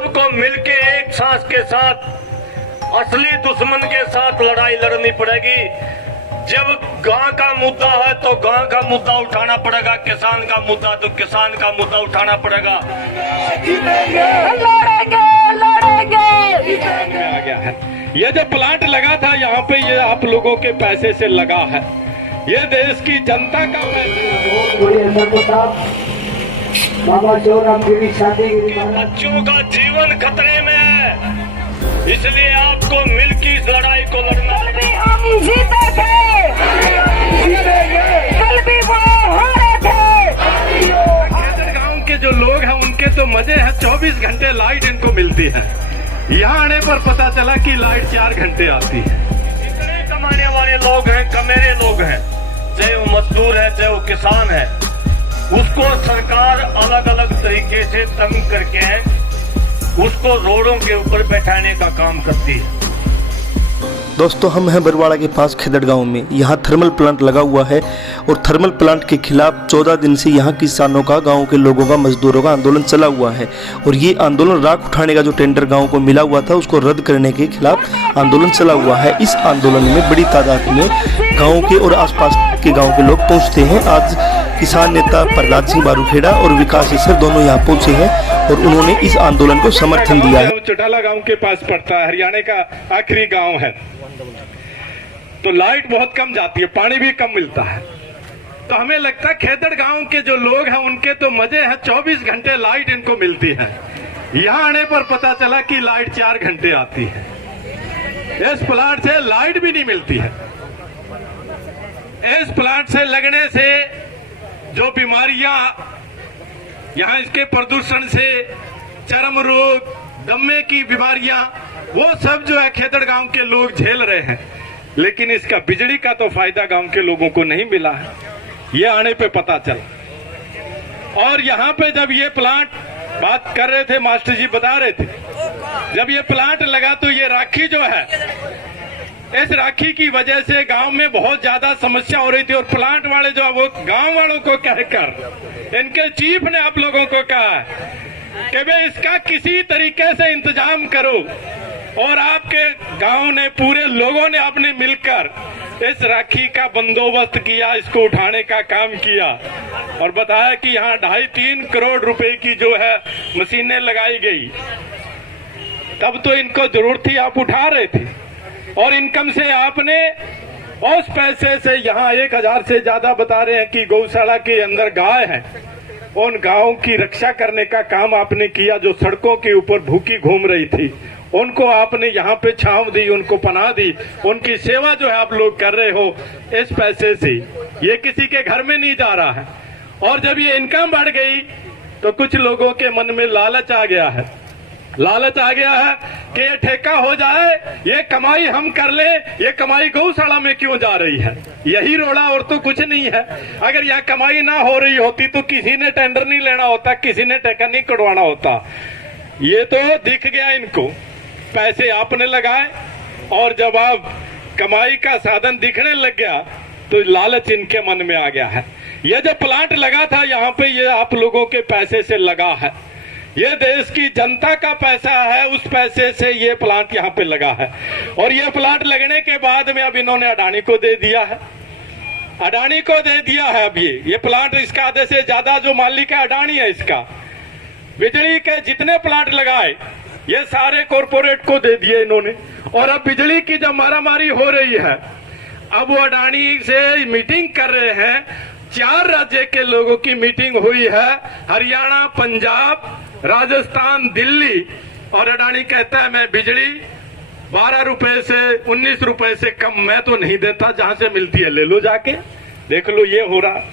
सबको मिलके एक सांस के साथ असली दुश्मन के साथ लड़ाई लड़नी पड़ेगी। जब गांव का मुद्दा है तो गांव का मुद्दा उठाना पड़ेगा, किसान का मुद्दा तो किसान का मुद्दा उठाना पड़ेगा। में आ गया है। ये जो प्लांट लगा था यहाँ पे, ये आप लोगों के पैसे से लगा है। ये देश की जनता का पैसा। बच्चों का जीवन खतरे में है, इसलिए आपको मिलकर इस लड़ाई को लड़ना पड़ेगा। हम जीते थे, कल भी वो हारे थे। खेतड़ गांव के जो लोग हैं उनके तो मजे हैं, 24 घंटे लाइट इनको मिलती है। यहाँ आने पर पता चला कि लाइट 4 घंटे आती है। इतने कमाने वाले लोग हैं, कमेरे लोग हैं, चाहे वो मजदूर है चाहे वो किसान है, उसको सरकार अलग अलग तरीके से तंग करके उसको रोडों के ऊपर बैठाने का काम करती है। दोस्तों, हम हैं बरवाड़ा के पास खेदड़ गांव में। यहाँ थर्मल प्लांट लगा हुआ है और थर्मल प्लांट के खिलाफ 14 दिन से यहाँ किसानों का, गांव के लोगों का, मजदूरों का आंदोलन चला हुआ है। और ये आंदोलन राख उठाने का जो टेंडर गांव को मिला हुआ था उसको रद्द करने के खिलाफ आंदोलन चला हुआ है। इस आंदोलन में बड़ी तादाद में गाँव के और आसपास के गाँव के लोग पहुँचते हैं। आज किसान नेता प्रहलाद सिंह बारूखेड़ा और विकास ईसर दोनों यहाँ पहुँचे हैं और उन्होंने इस आंदोलन को समर्थन दिया है। चौटाला गांव के पास पड़ता है, हरियाणा का आखिरी गांव है। तो लाइट बहुत कम जाती है, पानी भी कम मिलता है। तो हमें लगता है खेदड़ गांव के जो लोग हैं उनके तो मजे हैं, 24 घंटे लाइट इनको मिलती है। यहाँ आने पर पता चला कि लाइट 4 घंटे आती है। इस प्लांट से लाइट भी नहीं मिलती है। इस प्लांट से लगने से जो बीमारियां यहाँ, इसके प्रदूषण से चर्म रोग, दमे की बीमारियां, वो सब जो है खेदड़ गांव के लोग झेल रहे हैं। लेकिन इसका बिजली का तो फायदा गांव के लोगों को नहीं मिला है, ये आने पे पता चला। और यहाँ पे जब ये प्लांट बात कर रहे थे, मास्टर जी बता रहे थे, जब ये प्लांट लगा तो ये राखी जो है, इस राखी की वजह से गांव में बहुत ज्यादा समस्या हो रही थी। और प्लांट वाले जो है वो गांव वालों को कहकर, इनके चीफ ने आप लोगों को कहा कि भाई इसका किसी तरीके से इंतजाम करो। और आपके गांव ने, पूरे लोगों ने आपने मिलकर इस राखी का बंदोबस्त किया, इसको उठाने का काम किया और बताया कि यहाँ 2.5-3 करोड़ रुपए की जो है मशीनें लगाई गई। तब तो इनको जरूरत थी, आप उठा रहे थे। और इनकम से आपने उस पैसे से, यहाँ 1000 से ज्यादा बता रहे हैं कि गौशाला के अंदर गाय है, उन गायों की रक्षा करने का काम आपने किया। जो सड़कों के ऊपर भूखी घूम रही थी उनको आपने यहाँ पे छांव दी, उनको पनाह दी, उनकी सेवा जो है आप लोग कर रहे हो इस पैसे से। ये किसी के घर में नहीं जा रहा है। और जब ये इनकम बढ़ गई तो कुछ लोगों के मन में लालच आ गया है। लालच आ गया है कि ये ठेका हो जाए, ये कमाई हम कर ले, ये कमाई गौशाला में क्यों जा रही है, यही रोड़ा और तो कुछ नहीं है। अगर यह कमाई ना हो रही होती तो किसी ने टेंडर नहीं लेना होता, किसी ने ठेका नहीं कटवाना होता। ये तो दिख गया इनको, पैसे आपने लगाए और जब आप कमाई का साधन दिखने लग गया तो लालच इनके मन में आ गया है। ये जो प्लांट लगा था यहाँ पे, ये आप लोगों के पैसे से लगा है। ये देश की जनता का पैसा है, उस पैसे से ये प्लांट यहाँ पे लगा है। और ये प्लांट लगने के बाद में अब इन्होंने अडानी को दे दिया है। अडानी को दे दिया है अब ये प्लांट, इसका आधे से ज्यादा जो मालिक है अडानी है इसका। बिजली के जितने प्लांट लगाए ये सारे कॉरपोरेट को दे दिए इन्होंने। और अब बिजली की जब मारामारी हो रही है, अब वो अडानी से मीटिंग कर रहे हैं। 4 राज्य के लोगों की मीटिंग हुई है, हरियाणा, पंजाब, राजस्थान, दिल्ली। और अडानी कहता है मैं बिजली 12 रुपए से 19 रुपए से कम मैं तो नहीं देता, जहां से मिलती है ले लो जाके। देख लो ये हो रहा।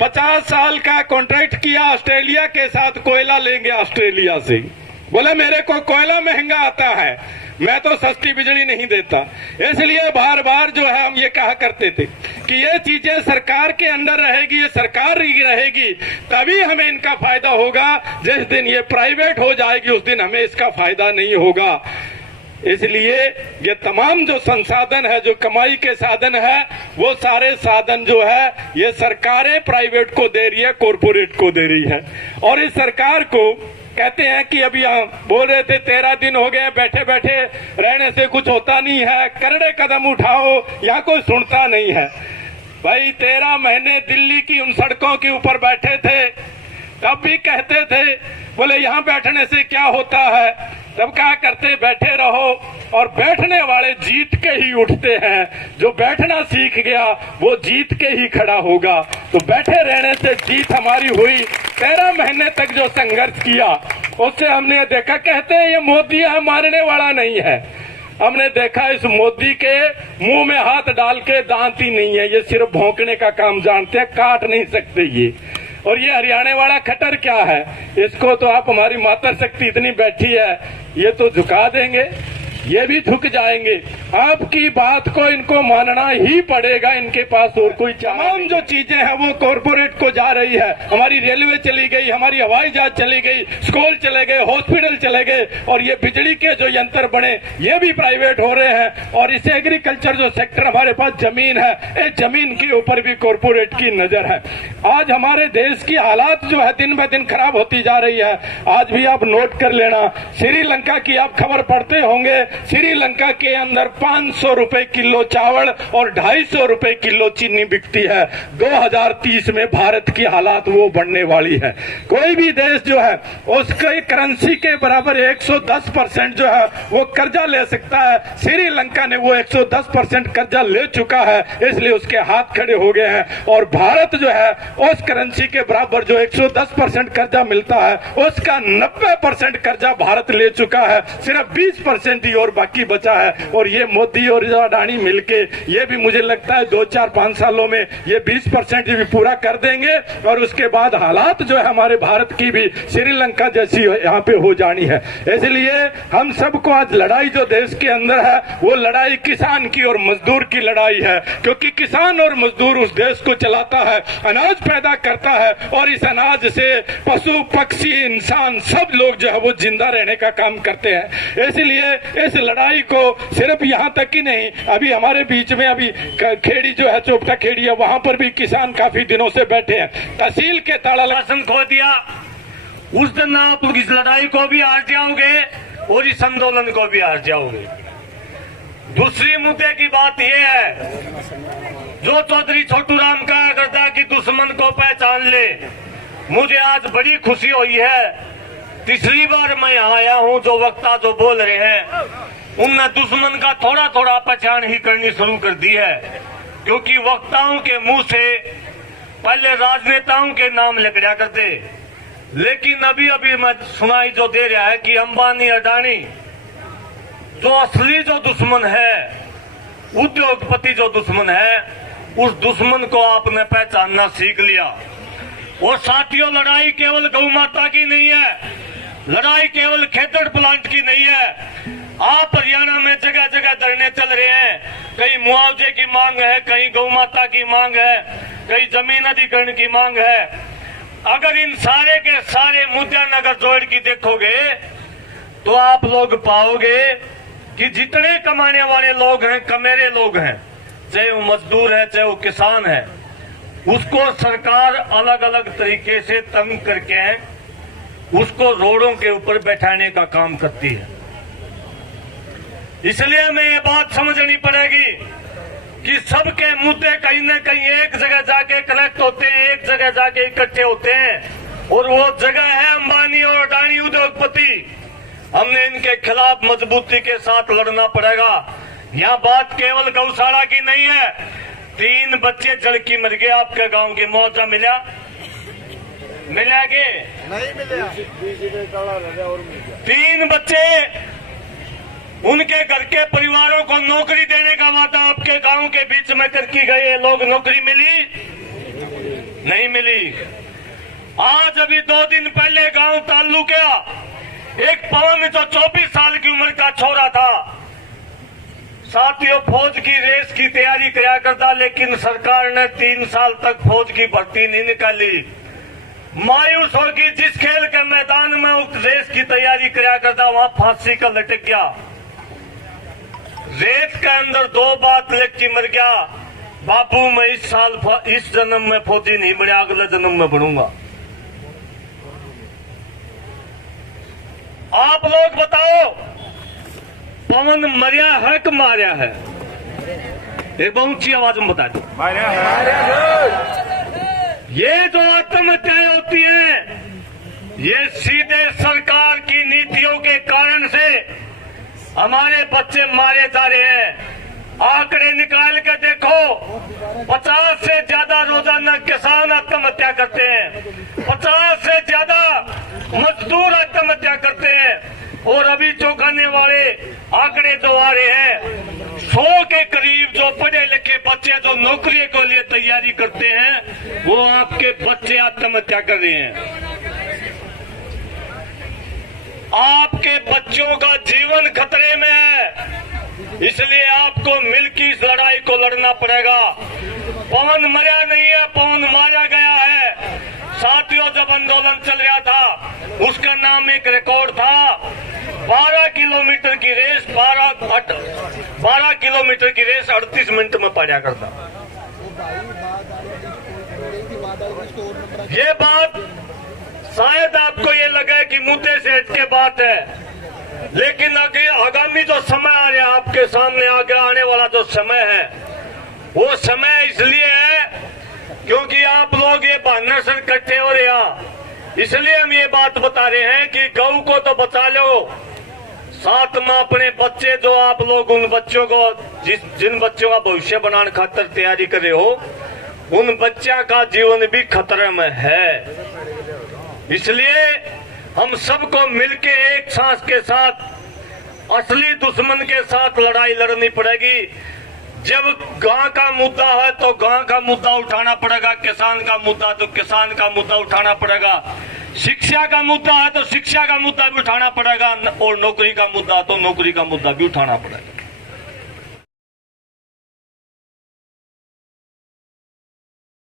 50 साल का कॉन्ट्रैक्ट किया ऑस्ट्रेलिया के साथ, कोयला लेंगे ऑस्ट्रेलिया से। बोले मेरे को कोयला महंगा आता है, मैं तो सस्ती बिजली नहीं देता। इसलिए बार बार जो है हम ये कहा करते थे कि ये चीजें सरकार के अंडर रहेगी, ये सरकार रहेगी तभी हमें इनका फायदा होगा। जिस दिन ये प्राइवेट हो जाएगी उस दिन हमें इसका फायदा नहीं होगा। इसलिए ये तमाम जो संसाधन है, जो कमाई के साधन है, वो सारे साधन जो है ये सरकारें प्राइवेट को दे रही है, कॉरपोरेट को दे रही है। और इस सरकार को कहते हैं कि अभी हम बोल रहे थे 13 दिन हो गए बैठे बैठे रहने से कुछ होता नहीं है, करड़े कदम उठाओ, यहाँ कोई सुनता नहीं है। भाई 13 महीने दिल्ली की उन सड़कों के ऊपर बैठे थे, तब भी कहते थे बोले यहाँ बैठने से क्या होता है, तब क्या करते बैठे रहो, और बैठने वाले जीत के ही उठते हैं। जो बैठना सीख गया वो जीत के ही खड़ा होगा। तो बैठे रहने से जीत हमारी हुई। 13 महीने तक जो संघर्ष किया उससे हमने देखा, कहते हैं ये मोदी है, मारने वाला नहीं है। हमने देखा इस मोदी के मुंह में हाथ डाल के दांत ही नहीं है, ये सिर्फ भौंकने का काम जानते हैं, काट नहीं सकते ये। और ये हरियाणा वाला खट्टर क्या है, इसको तो आप, हमारी मातृ शक्ति इतनी बैठी है, ये तो झुका देंगे, ये भी झुक जाएंगे। आपकी बात को इनको मानना ही पड़ेगा, इनके पास और कोई तमाम जो चीजें हैं वो कॉरपोरेट को जा रही है। हमारी रेलवे चली गई, हमारी हवाई जहाज चली गई, स्कूल चले गए, हॉस्पिटल चले गए, और ये बिजली के जो यंत्र बने ये भी प्राइवेट हो रहे हैं। और इस एग्रीकल्चर जो सेक्टर हमारे पास जमीन है, इस जमीन के ऊपर भी कॉरपोरेट की नजर है। आज हमारे देश की हालात जो है दिन ब दिन खराब होती जा रही है। आज भी आप नोट कर लेना, श्रीलंका की आप खबर पढ़ते होंगे, श्रीलंका के अंदर 500 रुपए किलो चावल और 250 रुपए किलो चीनी बिकती है। 2030 में भारत की हालात वो बढ़ने वाली है। कोई भी देश जो है उसके करेंसी के बराबर 110% जो है वो कर्जा ले सकता है। श्रीलंका ने वो 110% कर्जा ले चुका है, इसलिए उसके हाथ खड़े हो गए हैं। और भारत जो है उस करेंसी के बराबर जो 110% कर्जा मिलता है उसका 90% कर्जा भारत ले चुका है, सिर्फ 20% ही और बाकी बचा है। और ये मोदी और अडानी मिलके ये भी मुझे लगता है 2-4-5 सालों में ये 20% भी पूरा कर देंगे, और उसके बाद हालात जो है हमारे भारत की भी श्रीलंका जैसी यहाँ पे हो जानी है। इसलिए हम सबको आज लड़ाई जो देश के अंदर है वो लड़ाई किसान की और मजदूर की लड़ाई है, क्योंकि किसान और मजदूर उस देश को चलाता है, अनाज पैदा करता है, और इस अनाज से पशु पक्षी इंसान सब लोग जो है वो जिंदा रहने का काम करते हैं। इसलिए इस लड़ाई को सिर्फ यहाँ तक ही नहीं, अभी हमारे बीच में अभी खेड़ी जो है, चोपटा खेड़ी है, वहां पर भी किसान काफी दिनों से बैठे हैं। तहसील के ताला शासन खो दिया, उस दिन आप इस लड़ाई को भी हार जाओगे और इस आंदोलन को भी हार जाओगे। दूसरी मुद्दे की बात यह है, जो चौधरी छोटू राम कहा करता कि दुश्मन को पहचान ले, मुझे आज बड़ी खुशी हुई है। तीसरी बार मैं यहाँ आया हूँ, जो वक्ता जो बोल रहे हैं उनने दुश्मन का थोड़ा थोड़ा पहचान ही करनी शुरू कर दी है, क्योंकि वक्ताओं के मुंह से पहले राजनेताओं के नाम निकला करते, लेकिन अभी अभी मैं सुनाई जो दे रहा है कि अंबानी अडानी जो असली जो दुश्मन है, उद्योगपति जो दुश्मन है, उस दुश्मन को आपने पहचानना सीख लिया। और साथियों, लड़ाई केवल गौ माता की नहीं है, लड़ाई केवल खेतड़ प्लांट की नहीं है। आप हरियाणा में जगह जगह धरने चल रहे हैं, कहीं मुआवजे की मांग है, कहीं गौ माता की मांग है, कहीं जमीन अधिग्रहण की मांग है। अगर इन सारे के सारे मुद्दे अगर जोड़ के देखोगे तो आप लोग पाओगे कि जितने कमाने वाले लोग हैं, कमेरे लोग हैं, चाहे वो मजदूर है चाहे वो किसान है, उसको सरकार अलग अलग तरीके से तंग करके उसको रोडों के ऊपर बैठाने का काम करती है। इसलिए हमें ये बात समझनी पड़ेगी कि सबके मुद्दे कहीं न कहीं एक जगह जाके कलेक्ट होते हैं, एक जगह जाके इकट्ठे होते हैं, और वो जगह है अंबानी और अडानी उद्योगपति। हमने इनके खिलाफ मजबूती के साथ लड़ना पड़ेगा। यहाँ बात केवल गौशाला की नहीं है। 3 बच्चे जल की मर गए आपके गांव के, मुआवजा मिला के नहीं मिला? 3 बच्चे, उनके घर के परिवारों को नौकरी देने का वादा आपके गांव के बीच में करके गए लोग, नौकरी मिली? नहीं मिली। आज अभी 2 दिन पहले गांव ताल्लू गया, एक पवन जो 24 साल की उम्र का छोरा था, साथियों फौज की रेस की तैयारी किया करता, लेकिन सरकार ने 3 साल तक फौज की भर्ती नहीं निकाली। मायूस होगी, जिस खेल के मैदान में उस रेस की तैयारी किया करता वहां फांसी का लटक गया। रेत के अंदर 2 बात लिख के मर गया, बापू मैं इस जन्म में फौजी नहीं बना, अगले जन्म में बनूंगा। आप लोग बताओ, पवन मरिया है कि मारिया है? एक बहुत ऊंची आवाज में बता दो। ये जो आत्महत्याएं होती हैं, ये सीधे सरकार की नीतियों के कारण से हमारे बच्चे मारे जा रहे हैं। आंकड़े निकाल के देखो, 50 से ज्यादा रोजाना किसान आत्महत्या करते हैं, 50 से ज्यादा मजदूर आत्महत्या करते हैं। और अभी जो करने वाले आंकड़े जो आ रहे हैं, 100 के करीब जो पढ़े लिखे बच्चे जो नौकरी के लिए तैयारी करते हैं, वो आपके बच्चे आत्महत्या कर रहे हैं। आपके बच्चों का जीवन खतरे में है, इसलिए आपको मिलकर इस लड़ाई को लड़ना पड़ेगा। पवन मरा नहीं है, पवन मारा गया है। साथियों, जब आंदोलन चल रहा था, उसका नाम एक रिकॉर्ड था, 12 किलोमीटर की रेस 12 किलोमीटर की रेस 38 मिनट में पड़ा करता। ये बात शायद आपको ये लगे कि मुद्दे से हटके बात है, लेकिन आगामी जो समय आ रहा है, आपके सामने आगे आने वाला जो समय है, वो समय इसलिए है क्योंकि आप लोग ये बहाना से इकट्ठे हो रहे हैं। इसलिए हम ये बात बता रहे हैं कि गौ को तो बचा लो, साथ में अपने बच्चे जो आप लोग उन बच्चों को जिन बच्चों का भविष्य बनाने खातिर तैयारी कर रहे हो, उन बच्चा का जीवन भी खतरे में है। इसलिए हम सबको मिलके एक सांस के साथ असली दुश्मन के साथ लड़ाई लड़नी पड़ेगी। जब गांव का मुद्दा है तो गांव का मुद्दा उठाना पड़ेगा, किसान का मुद्दा तो किसान का मुद्दा उठाना पड़ेगा, शिक्षा का मुद्दा है तो शिक्षा का मुद्दा भी उठाना पड़ेगा, और नौकरी का मुद्दा तो नौकरी का मुद्दा भी उठाना पड़ेगा।